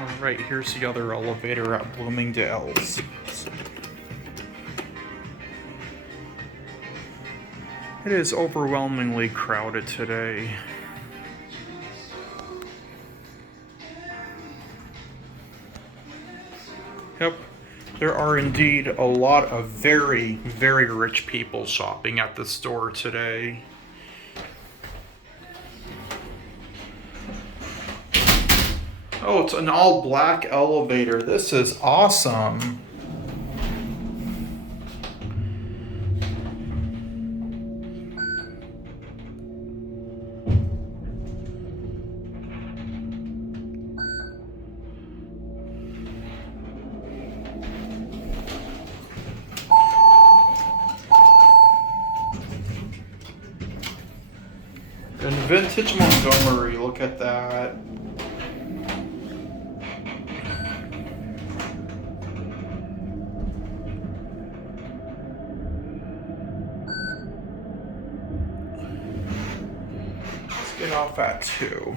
Alright, here's the other elevator at Bloomingdale's. It is overwhelmingly crowded today. Yep, there are indeed a lot of very, very rich people shopping at the store today. Oh, it's an all-black elevator. This is awesome. And vintage Montgomery, look at that. Let's get off at 2.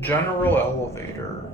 General elevator.